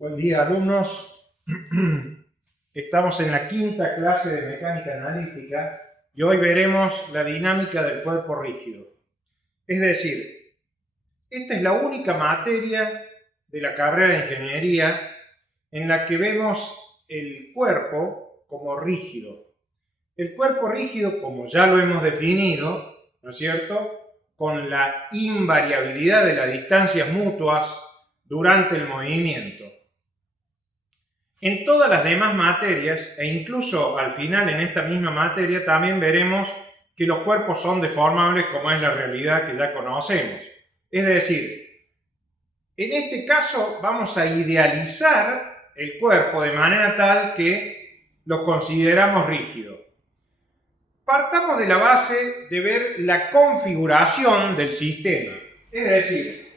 Buen día, alumnos. Estamos en la quinta clase de mecánica analítica y hoy veremos la dinámica del cuerpo rígido. Es decir, esta es la única materia de la carrera de ingeniería en la que vemos el cuerpo como rígido. El cuerpo rígido, como ya lo hemos definido, ¿no es cierto?, con la invariabilidad de las distancias mutuas durante el movimiento. En todas las demás materias, e incluso al final en esta misma materia, también veremos que los cuerpos son deformables, como es la realidad que ya conocemos. Es decir, en este caso vamos a idealizar el cuerpo de manera tal que lo consideramos rígido. Partamos de la base de ver la configuración del sistema. Es decir,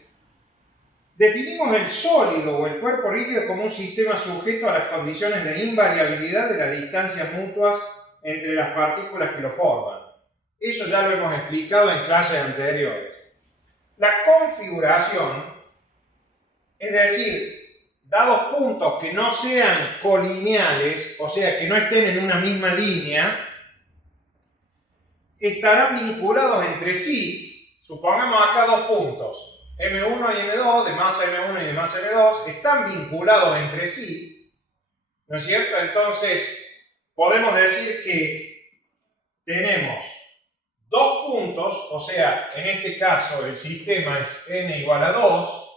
definimos el sólido o el cuerpo rígido como un sistema sujeto a las condiciones de invariabilidad de las distancias mutuas entre las partículas que lo forman. Eso ya lo hemos explicado en clases anteriores. La configuración, es decir, dados puntos que no sean colineales, o sea, que no estén en una misma línea, estarán vinculados entre sí. Supongamos acá dos puntos, M1 y M2, de masa M1 y de masa M2, están vinculados entre sí, ¿no es cierto? Entonces, podemos decir que tenemos dos puntos, o sea, en este caso el sistema es n igual a 2,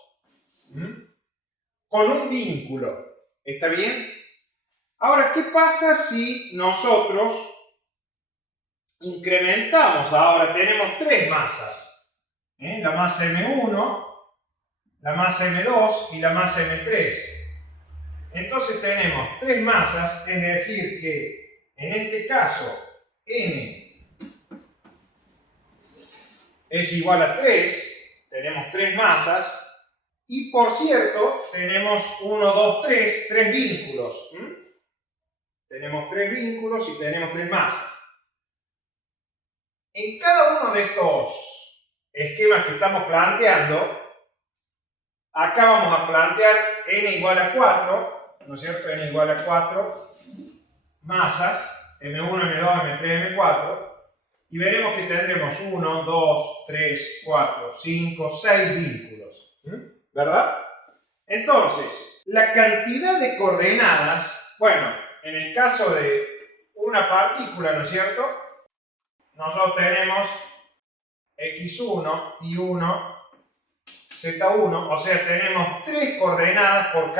con un vínculo. ¿Está bien? Ahora, ¿qué pasa si nosotros incrementamos? Ahora tenemos tres masas. La masa M1, la masa M2 y la masa M3. Entonces tenemos tres masas, es decir que en este caso N es igual a 3, tenemos tres masas y por cierto tenemos 1, 2, 3, tres vínculos. Tenemos tres vínculos y tenemos tres masas. En cada uno de estos esquemas que estamos planteando, acá vamos a plantear n igual a 4, ¿no es cierto? N igual a 4 masas, M1, M2, M3, M4, y veremos que tendremos 1, 2, 3, 4, 5, 6 vínculos, ¿verdad? Entonces, la cantidad de coordenadas, bueno, en el caso de una partícula, ¿no es cierto?, nosotros tenemos x1, y1, z1, o sea, tenemos tres coordenadas por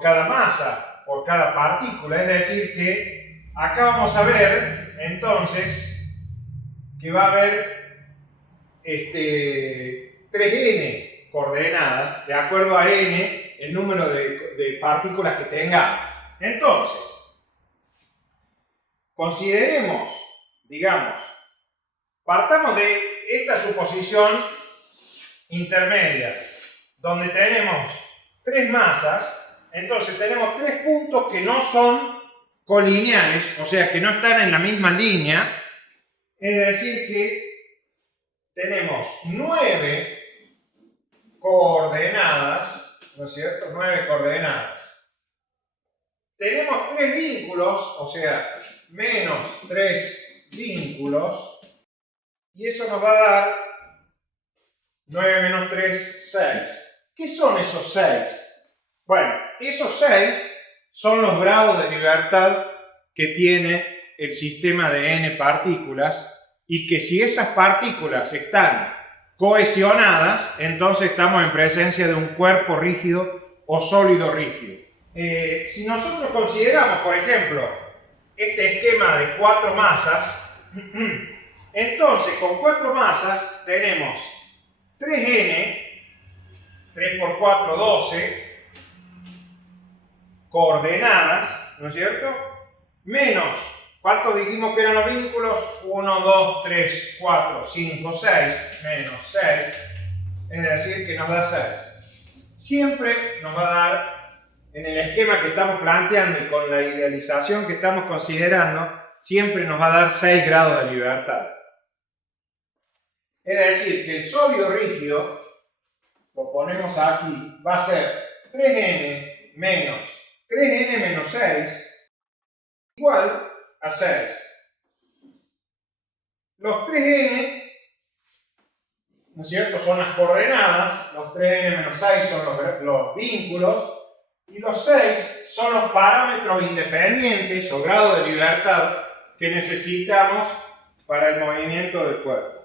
cada masa, por cada partícula. Es decir que acá vamos a ver, entonces, que va a haber 3n coordenadas, de acuerdo a n, el número de partículas que tengamos. Entonces, consideremos, digamos, partamos de esta suposición intermedia, donde tenemos tres masas. Entonces tenemos tres puntos que no son colineales, o sea, que no están en la misma línea. Es decir que tenemos 9 coordenadas, ¿no es cierto? 9 coordenadas. Tenemos tres vínculos, o sea, menos 3 vínculos, y eso nos va a dar 9 menos 3, 6. ¿Qué son esos 6? Bueno, esos 6 son los grados de libertad que tiene el sistema de n partículas, y que si esas partículas están cohesionadas, entonces estamos en presencia de un cuerpo rígido o sólido rígido. Si nosotros consideramos, por ejemplo, este esquema de 4 masas, entonces con 4 masas tenemos 3n, 3 por 4, 12 coordenadas, ¿no es cierto? Menos, ¿cuántos dijimos que eran los vínculos? 1, 2, 3, 4, 5, 6, menos 6, es decir, que nos da 6. Siempre nos va a dar, en el esquema que estamos planteando y con la idealización que estamos considerando, siempre nos va a dar 6 grados de libertad. Es decir, que el sólido rígido, lo ponemos aquí, va a ser 3n menos 3n menos 6 igual a 6. Los 3n, ¿no es cierto?, son las coordenadas, los 3n menos 6 son los vínculos, y los 6 son los parámetros independientes o grado de libertad que necesitamos para el movimiento del cuerpo.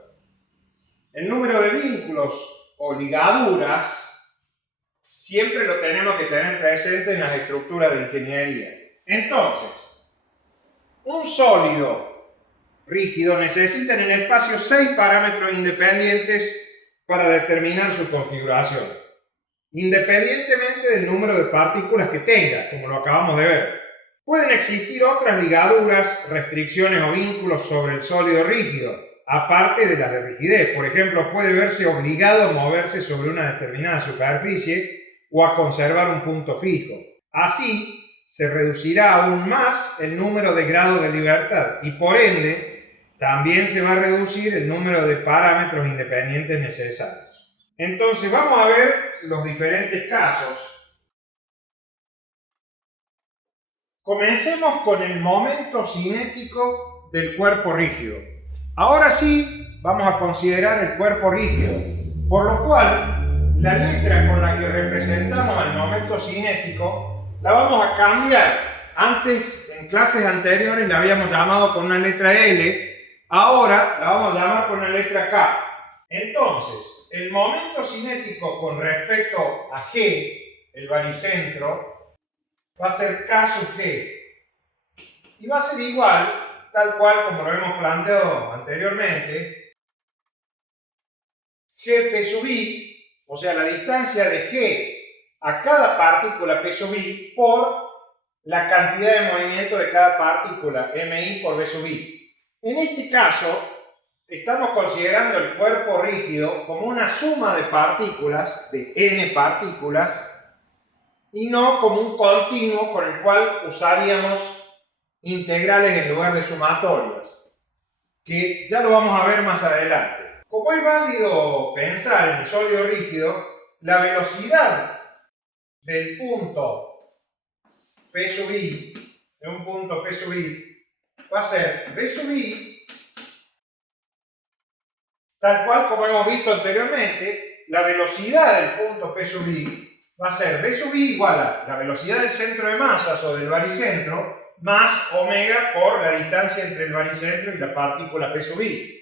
El número de vínculos o ligaduras siempre lo tenemos que tener presente en las estructuras de ingeniería. Entonces, un sólido rígido necesita en el espacio 6 parámetros independientes para determinar su configuración, independientemente del número de partículas que tenga, como lo acabamos de ver. Pueden existir otras ligaduras, restricciones o vínculos sobre el sólido rígido, aparte de las de rigidez. Por ejemplo, puede verse obligado a moverse sobre una determinada superficie o a conservar un punto fijo. Así, se reducirá aún más el número de grados de libertad y, por ende, también se va a reducir el número de parámetros independientes necesarios. Entonces, vamos a ver los diferentes casos. Comencemos con el momento cinético del cuerpo rígido. Ahora sí, vamos a considerar el cuerpo rígido, por lo cual la letra con la que representamos el momento cinético la vamos a cambiar. Antes, en clases anteriores, la habíamos llamado con una letra L, ahora la vamos a llamar con una letra K. Entonces, el momento cinético con respecto a G, el baricentro, va a ser K sub G. Y va a ser igual, tal cual como lo hemos planteado anteriormente, Gp sub I, o sea, la distancia de G a cada partícula P sub I por la cantidad de movimiento de cada partícula, mi por V sub I. En este caso, estamos considerando el cuerpo rígido como una suma de partículas, de n partículas, y no como un continuo con el cual usaríamos integrales en lugar de sumatorias, que ya lo vamos a ver más adelante. Como es válido pensar en el sólido rígido, la velocidad del punto P sub I, de un punto P sub I, va a ser V sub I, tal cual como hemos visto anteriormente, la velocidad del punto P sub I va a ser V sub I igual a la velocidad del centro de masas o del baricentro más omega por la distancia entre el baricentro y la partícula P sub I.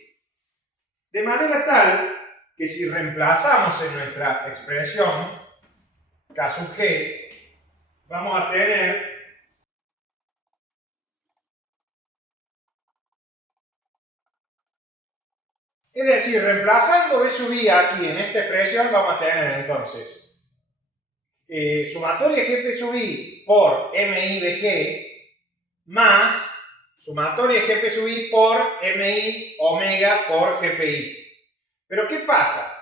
De manera tal que si reemplazamos en nuestra expresión K sub G, vamos a tener es decir, reemplazando V sub I aquí en esta expresión, vamos a tener entonces sumatoria Gp sub I por mi de G más sumatoria Gp sub I por mi omega por Gpi. Pero ¿qué pasa?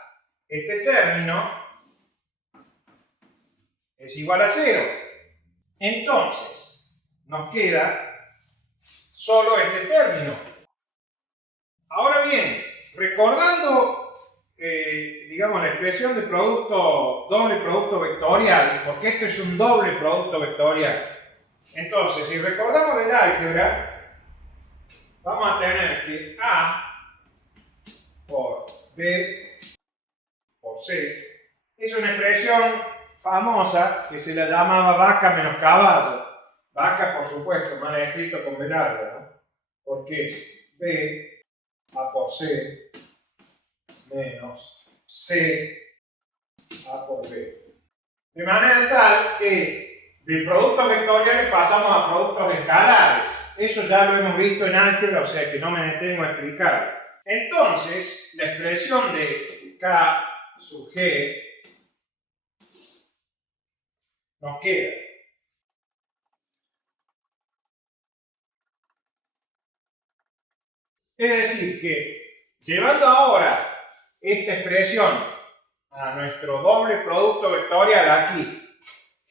Este término es igual a 0. Entonces, nos queda solo este término. Ahora bien, recordando, digamos, la expresión de producto, doble producto vectorial, porque esto es un doble producto vectorial. Entonces, si recordamos del álgebra, vamos a tener que A por B por C es una expresión famosa que se la llamaba vaca menos caballo. Vaca, por supuesto, mal escrito con B larga, ¿no? Porque es B A por C menos C A por B. De manera tal que de productos vectoriales pasamos a productos escalares. Eso ya lo hemos visto en álgebra, o sea que no me detengo a explicarlo. Entonces, la expresión de K sub G nos queda es decir que llevando ahora esta expresión a nuestro doble producto vectorial aquí,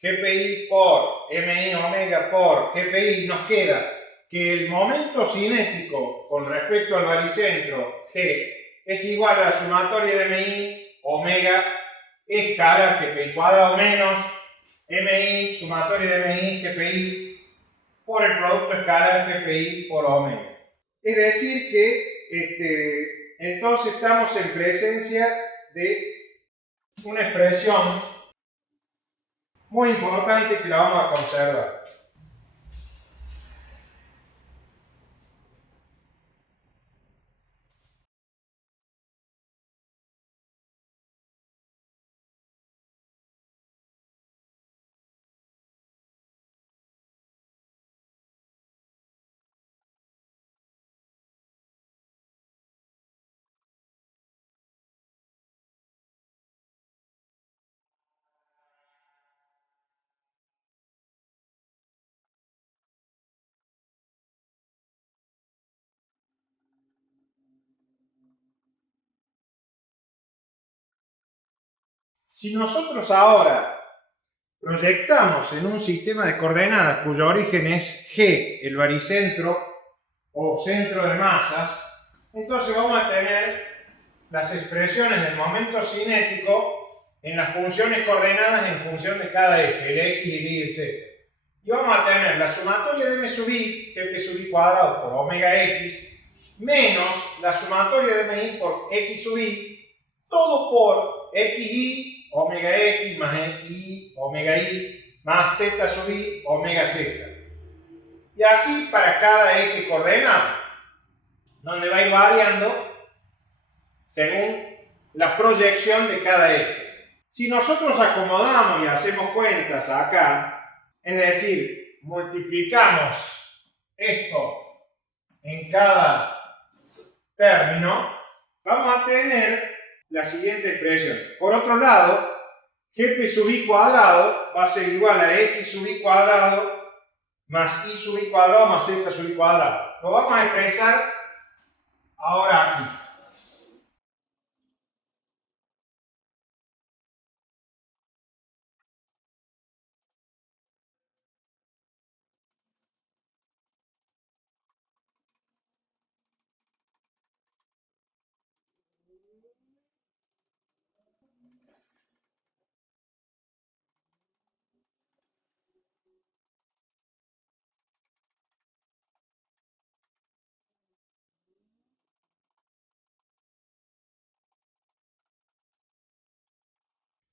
Gpi por mi omega por Gpi, nos queda que el momento cinético con respecto al baricentro G es igual a la sumatoria de mi omega escalar Gpi cuadrado menos MI, sumatoria de MI, GPI, por el producto escalar GPI por omega. Es decir que entonces estamos en presencia de una expresión muy importante que la vamos a conservar. Si nosotros ahora proyectamos en un sistema de coordenadas cuyo origen es G, el baricentro o centro de masas, entonces vamos a tener las expresiones del momento cinético en las funciones coordenadas en función de cada eje, el X, el Y, etc. Y vamos a tener la sumatoria de M sub I, GP sub I cuadrado por omega X, menos la sumatoria de MI por X sub I, todo por XI, omega X, más I, omega I, más Z sub I, omega Z. Y así para cada eje coordenado, donde va a ir variando según la proyección de cada eje. Si nosotros acomodamos y hacemos cuentas acá, es decir, multiplicamos esto en cada término, vamos a tener la siguiente expresión. Por otro lado, GP sub I cuadrado va a ser igual a X sub I cuadrado más I sub I cuadrado más Z sub I cuadrado. Lo vamos a expresar ahora aquí.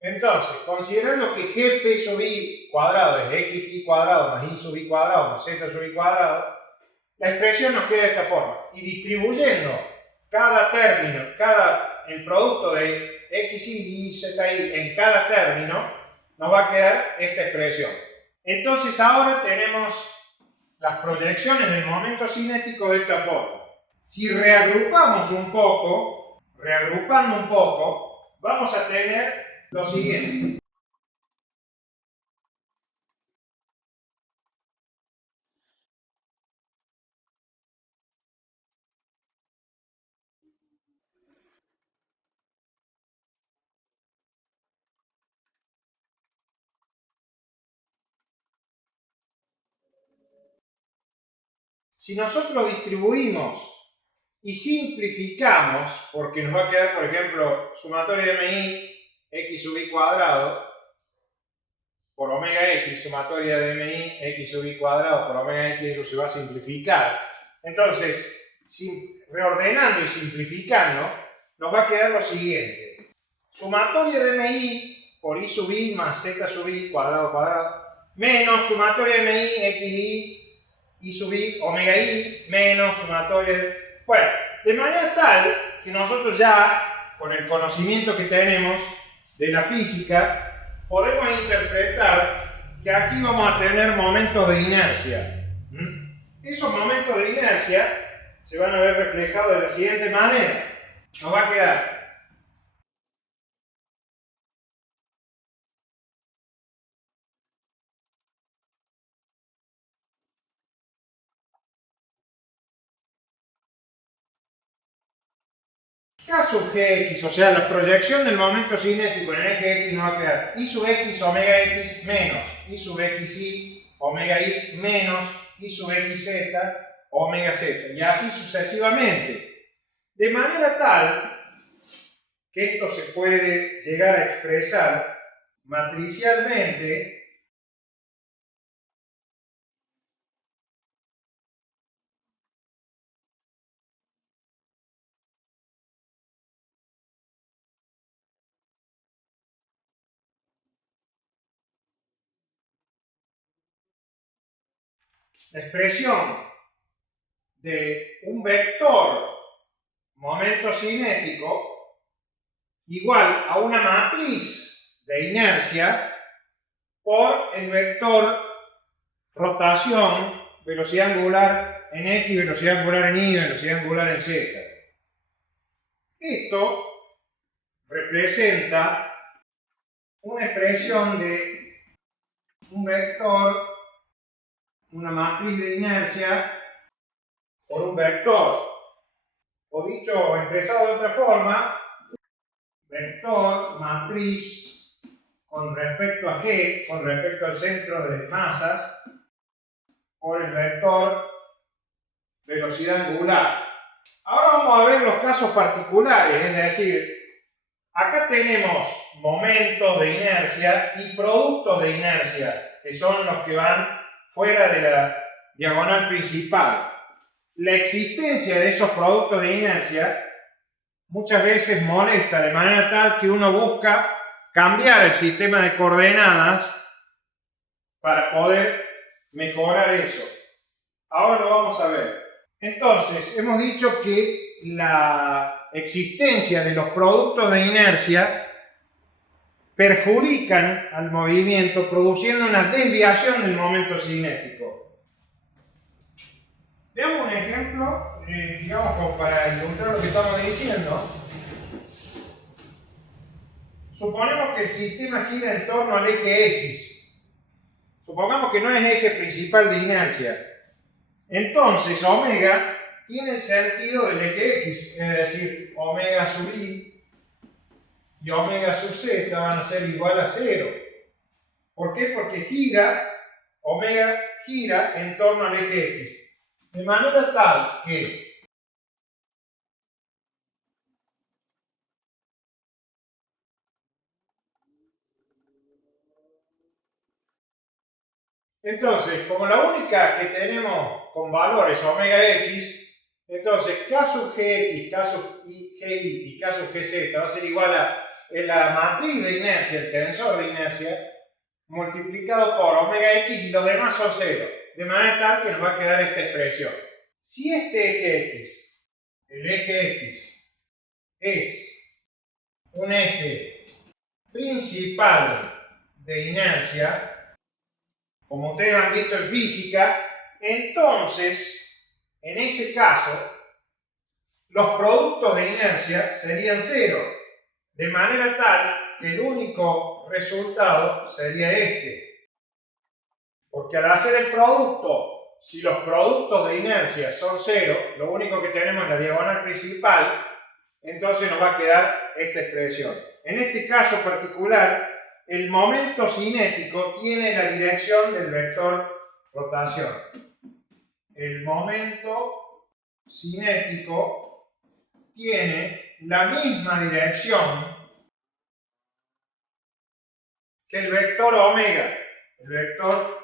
Entonces, considerando que GP sub I cuadrado es XI cuadrado más I sub I cuadrado más Z sub I cuadrado, la expresión nos queda de esta forma. Y distribuyendo cada término, el producto de XI y ZI en cada término, nos va a quedar esta expresión. Entonces ahora tenemos las proyecciones del momento cinético de esta forma. Si reagrupamos un poco, reagrupando un poco, vamos a tener lo siguiente. Si nosotros distribuimos y simplificamos, porque nos va a quedar, por ejemplo, sumatoria de MI, X sub I cuadrado, por omega X, sumatoria de MI, X sub I cuadrado, por omega X, eso se va a simplificar. Entonces, reordenando y simplificando, nos va a quedar lo siguiente. Sumatoria de MI por I sub I más Z sub I cuadrado cuadrado, menos sumatoria de MI, XI, I sub I, omega I, menos sumatoria de... Bueno, de manera tal que nosotros ya, con el conocimiento que tenemos de la física, podemos interpretar que aquí vamos a tener momentos de inercia. Esos momentos de inercia se van a ver reflejados de la siguiente manera. Nos va a quedar K sub Gx, o sea, la proyección del momento cinético en el eje X nos va a quedar I sub X omega X menos I sub XY omega Y menos I sub XZ omega Z, y así sucesivamente. De manera tal que esto se puede llegar a expresar matricialmente la expresión de un vector momento cinético igual a una matriz de inercia por el vector rotación, velocidad angular en X, velocidad angular en Y, velocidad angular en Z. Esto representa una expresión de un vector, una matriz de inercia por un vector. O dicho, expresado de otra forma, vector, matriz con respecto a G, con respecto al centro de masas, por el vector velocidad angular. Ahora vamos a ver los casos particulares, es decir, acá tenemos momentos de inercia y productos de inercia, que son los que van fuera de la diagonal principal. La existencia de esos productos de inercia muchas veces molesta, de manera tal que uno busca cambiar el sistema de coordenadas para poder mejorar eso. Ahora lo vamos a ver. Entonces, hemos dicho que la existencia de los productos de inercia perjudican al movimiento, produciendo una desviación del momento cinético. Veamos un ejemplo, digamos, como para ilustrar lo que estamos diciendo. Suponemos que el sistema gira en torno al eje X. Supongamos que no es eje principal de inercia. Entonces, omega tiene el sentido del eje X, es decir, omega sub i y omega sub z van a ser igual a 0. ¿Por qué? Porque omega gira en torno al eje X. De manera tal que entonces, como la única que tenemos con valores omega x, entonces K sub Gx, K sub Gi y K sub Gz va a ser igual a la matriz de inercia, el tensor de inercia, multiplicado por omega x y los demás son 0. De manera tal que nos va a quedar esta expresión. Si este eje x, el eje x, es un eje principal de inercia, como ustedes han visto en física, entonces, en ese caso, los productos de inercia serían 0, de manera tal que el único resultado sería este. Porque al hacer el producto, si los productos de inercia son 0, lo único que tenemos es la diagonal principal, entonces nos va a quedar esta expresión. En este caso particular, el momento cinético tiene la dirección del vector rotación. El momento cinético tiene la misma dirección que el vector omega, el vector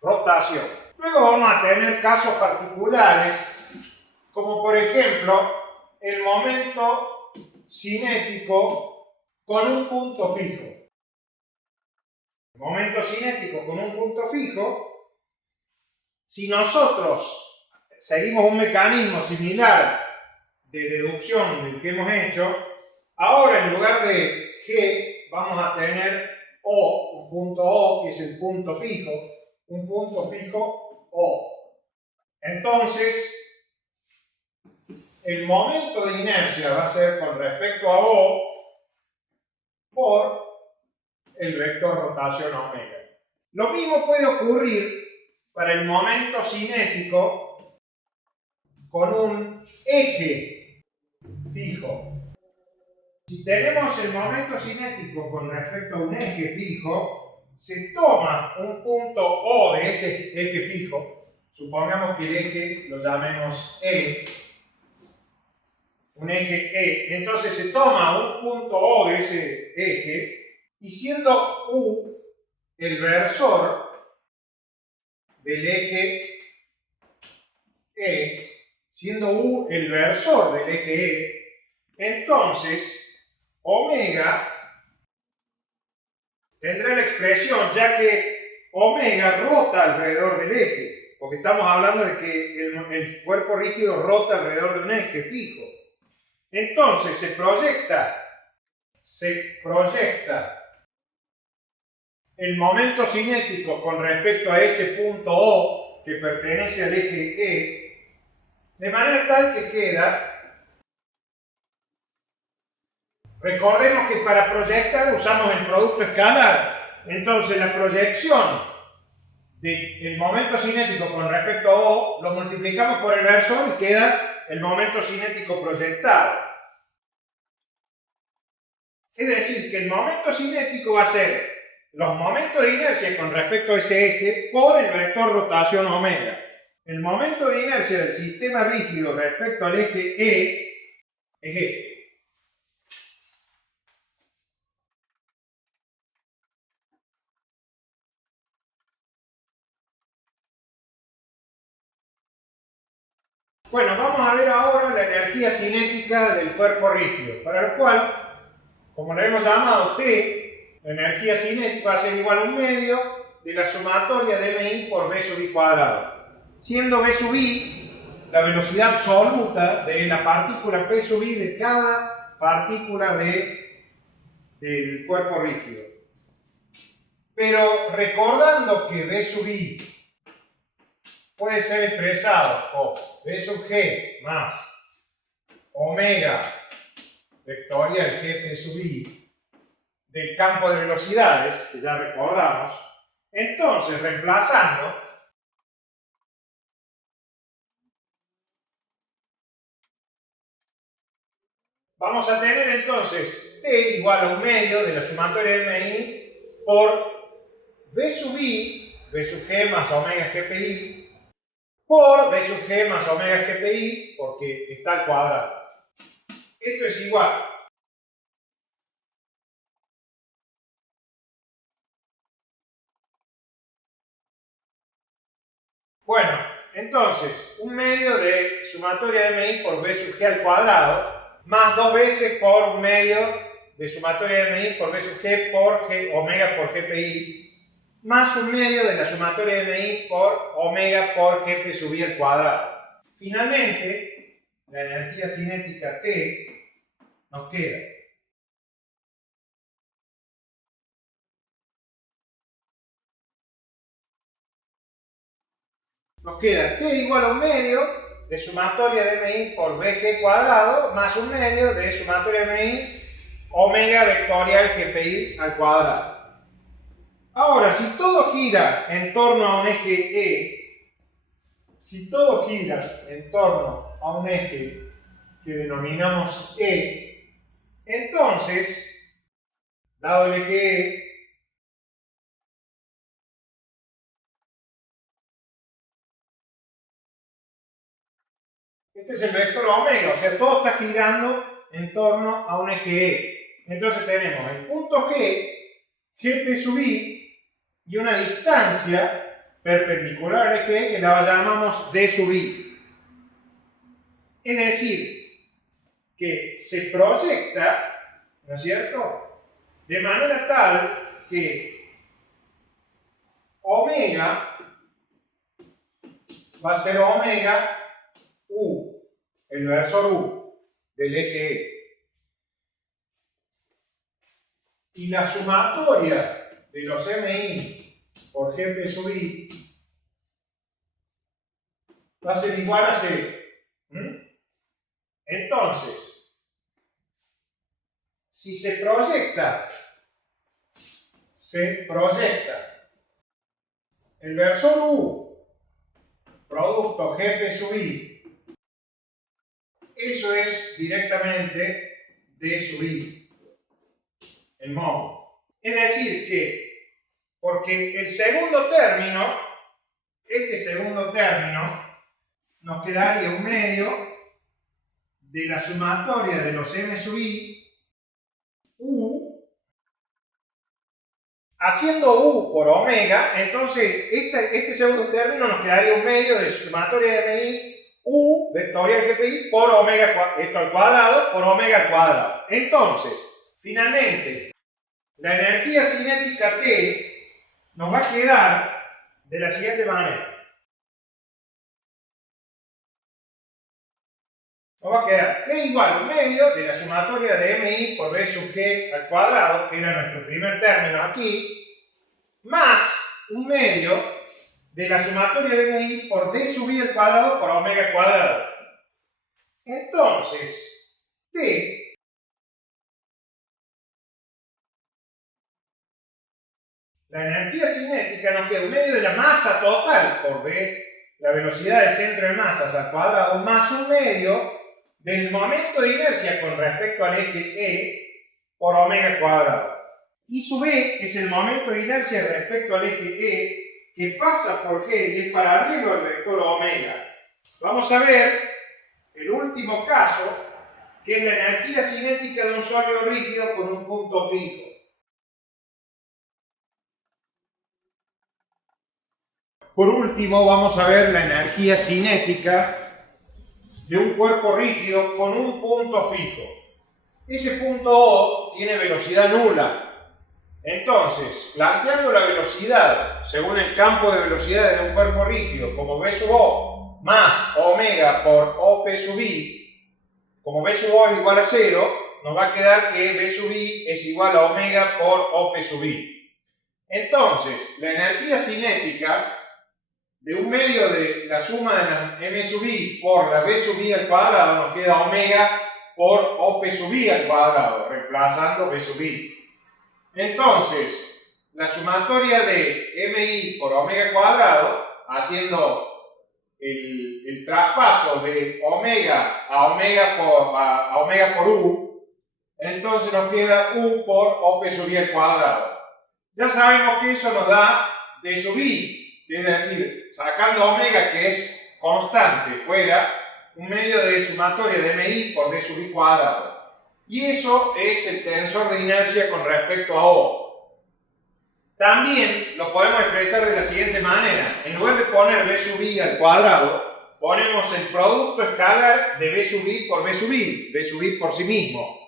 rotación. Luego vamos a tener casos particulares, como por ejemplo el momento cinético con un punto fijo. El momento cinético con un punto fijo, si nosotros seguimos un mecanismo similar de deducción del que hemos hecho, ahora en lugar de G vamos a tener O, un punto O, que es el punto fijo, un punto fijo O. Entonces, el momento de inercia va a ser con respecto a O por el vector rotación omega. Lo mismo puede ocurrir para el momento cinético con un eje fijo. Si tenemos el momento cinético con respecto a un eje fijo, se toma un punto O de ese eje fijo, supongamos que el eje lo llamemos E, un eje E, entonces se toma un punto O de ese eje, y siendo U el versor del eje E, siendo U el versor del eje E, entonces omega tendrá la expresión, ya que omega rota alrededor del eje, porque estamos hablando de que el cuerpo rígido rota alrededor de un eje fijo. Entonces se proyecta el momento cinético con respecto a ese punto O que pertenece al eje E, de manera tal que queda, recordemos que para proyectar usamos el producto escalar, entonces la proyección del momento cinético con respecto a O lo multiplicamos por el versor y queda el momento cinético proyectado. Es decir, que el momento cinético va a ser los momentos de inercia con respecto a ese eje por el vector rotación omega. El momento de inercia del sistema rígido respecto al eje E es este. Bueno, vamos a ver ahora la energía cinética del cuerpo rígido, para lo cual, como lo hemos llamado T, la energía cinética va a ser igual a 1/2 de la sumatoria de MI por V sub I cuadrado, siendo V sub I la velocidad absoluta de la partícula P sub I de cada partícula del cuerpo rígido. Pero recordando que V sub I puede ser expresado como V sub G más omega vectorial Gp sub I del campo de velocidades, que ya recordamos, entonces reemplazando, vamos a tener entonces T igual a 1/2 de la sumatoria de MI por V sub I, V sub G más omega GPI, por V sub G más omega GPI, porque está al cuadrado. Esto es igual. Bueno, entonces, 1/2 de sumatoria de MI por V sub G al cuadrado, más 2 veces por 1/2 de sumatoria de MI por V sub G por G, omega por GPI, más 1/2 de la sumatoria de MI por omega por Gp sub I al cuadrado. Finalmente, la energía cinética T nos queda T igual a 1/2 de sumatoria de MI por Vg cuadrado más 1/2 de sumatoria de MI omega vectorial GPI al cuadrado. Ahora, si todo gira en torno a un eje E, si todo gira en torno a un eje que denominamos E, entonces, dado el eje E, este es el vector omega, o sea, todo está girando en torno a un eje E. Entonces tenemos el punto G, Gp sub I, y una distancia perpendicular al eje E que la llamamos D sub I. Es decir, que se proyecta, ¿no es cierto?, de manera tal que omega va a ser omega U, el versor U del eje E. Y la sumatoria de los MI por Gp sub I va a ser igual a 0. Entonces, si se proyecta el versor U, producto Gp sub I, eso es directamente D sub I, en modo. Es decir que, porque el segundo término, este segundo término, nos quedaría 1/2 de la sumatoria de los M sub I, U, haciendo U por omega, entonces este segundo término nos quedaría 1/2 de la sumatoria de MI, U vectorial GPI por omega, esto al cuadrado, por omega al cuadrado. Entonces, finalmente, la energía cinética T nos va a quedar de la siguiente manera. Nos va a quedar T igual 1/2 de la sumatoria de MI por B sub G al cuadrado, que era nuestro primer término aquí, más 1/2 de la sumatoria de MI por D sub I al cuadrado por omega al cuadrado. Entonces, T la energía cinética nos queda 1/2 de la masa total por B, la velocidad del centro de masas al cuadrado, más 1/2 del momento de inercia con respecto al eje E por omega al cuadrado. I sub E es el momento de inercia respecto al eje E que pasa por G y es para arriba el vector omega. Vamos a ver el último caso, que es la energía cinética de un sólido rígido con un punto fijo. Por último, vamos a ver la energía cinética de un cuerpo rígido con un punto fijo. Ese punto O tiene velocidad nula. Entonces, planteando la velocidad según el campo de velocidades de un cuerpo rígido como V sub O más omega por OP sub I, como V sub O es igual a 0, nos va a quedar que V sub I es igual a omega por OP sub I. Entonces, la energía cinética de 1/2 de la suma de la M sub I por la V sub I al cuadrado nos queda omega por OP sub I al cuadrado, reemplazando V sub I. Entonces, la sumatoria de MI por omega al cuadrado, haciendo el traspaso de omega a omega por U, entonces nos queda U por OP sub I al cuadrado. Ya sabemos que eso nos da D sub I. Es decir, sacando omega, que es constante, fuera, 1/2 de sumatoria de MI por D sub I cuadrado. Y eso es el tensor de inercia con respecto a O. También lo podemos expresar de la siguiente manera. En lugar de poner V sub I al cuadrado, ponemos el producto escalar de V sub I por V sub I por sí mismo.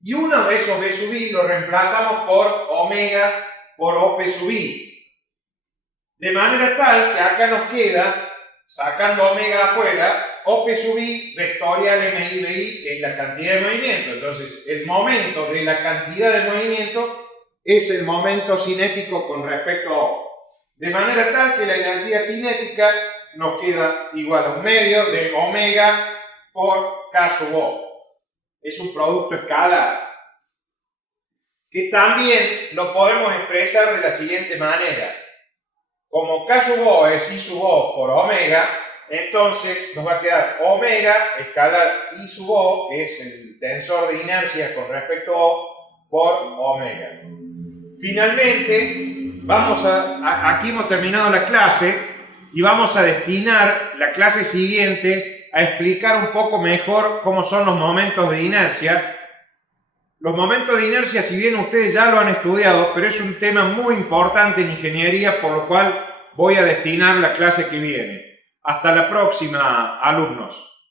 Y uno de esos V sub I lo reemplazamos por omega por OP sub I. De manera tal que acá nos queda, sacando omega afuera, OP sub I vectorial MI BI, que es la cantidad de movimiento. Entonces, el momento de la cantidad de movimiento es el momento cinético con respecto a O. De manera tal que la energía cinética nos queda igual a 1/2 de omega por K sub O. Es un producto escalar, que también lo podemos expresar de la siguiente manera. Como K sub O es I sub O por omega, entonces nos va a quedar omega escalar I sub O, que es el tensor de inercia con respecto a O, por omega. Finalmente, aquí hemos terminado la clase y vamos a destinar la clase siguiente a explicar un poco mejor cómo son los momentos de inercia. Los momentos de inercia, si bien ustedes ya lo han estudiado, pero es un tema muy importante en ingeniería, por lo cual voy a destinar la clase que viene. Hasta la próxima, alumnos.